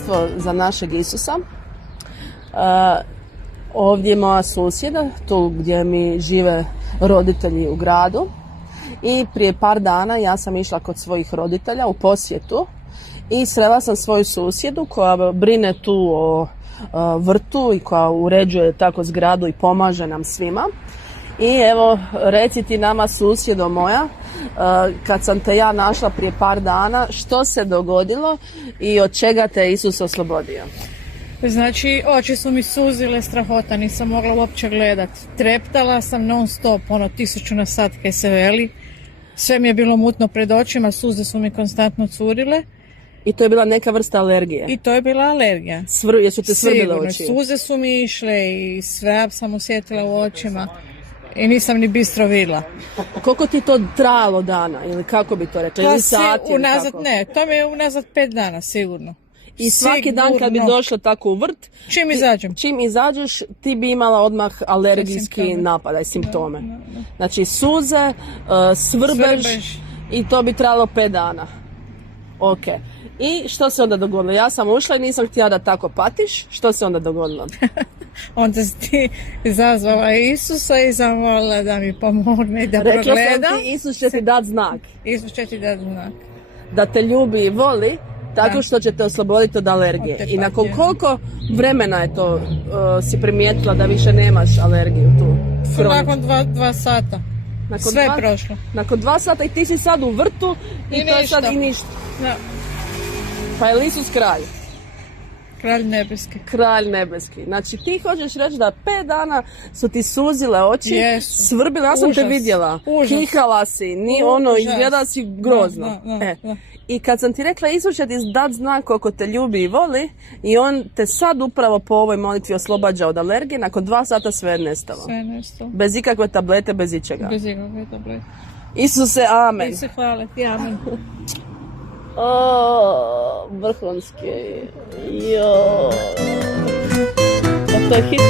jedinstvo za našeg Isusa. Ovdje je moja susjeda, tu gdje mi žive roditelji u gradu. I prije par dana ja sam išla kod svojih roditelja u posjetu i srela sam svoju susjedu koja brine tu o vrtu i koja uređuje tako zgradu i pomaže nam svima. I evo, reci ti nama, susjedo moja, kad sam te ja našla prije par dana, što se dogodilo i od čega te Isus oslobodio? Znači, oči su mi suzile, strahota, nisam mogla uopće gledat. Treptala sam non stop, 1000 na sat kaj se veli. Sve mi je bilo mutno pred očima, suze su mi konstantno curile. I to je bila neka vrsta alergije? I to je bila alergija. Jesu te svrbile oči? Suze su mi išle i sve sam osjetila u očima. I nisam ni bistro vidjela. Koliko ti to trajalo dana? Ili kako bi to rekla? Ili sati? Ne, to mi je unazad 5 dana sigurno. I svaki dan kad bi došla tako u vrt, čim izađeš, ti bi imala odmah alergijski napadaj, simptome. Znači suze, svrbež i to bi trajalo 5 dana. Ok. I što se onda dogodilo? Ja sam ušla i nisam htjela da tako patiš. Što se onda dogodilo? Onda si ti izazvala Isusa i zamolila da mi pomogne da progledam. Rekla sam ti, Isus će ti dat znak. Isus će ti dat znak. Da te ljubi i voli, tako što će te osloboditi od alergije. I nakon koliko vremena je to si primijetila da više nemaš alergiju tu? Nakon 2 sata. Sve je prošlo. Nakon 2 sata i ti si sad u vrtu i to je sad i ništa. Da. Pa je li Isus kralj? Kralj nebeski. Kralj nebeski. Znači ti hoćeš reći da 5 dana su ti suzile oči, svrbile, ja sam te vidjela, kihala si, izgleda si grozno. Da. I kad sam ti rekla Isus će ti dat znak koliko te ljubi i voli i on te sad upravo po ovoj molitvi oslobađa od alergije, nakon 2 sata sve je nestalo. Sve je nestalo. Bez ikakve tablete, bez ičega. Bez ikakve tablete. Isuse, amen. Isuse, hvala ti, amen. Vrhunski. Jo. Pa to je hit.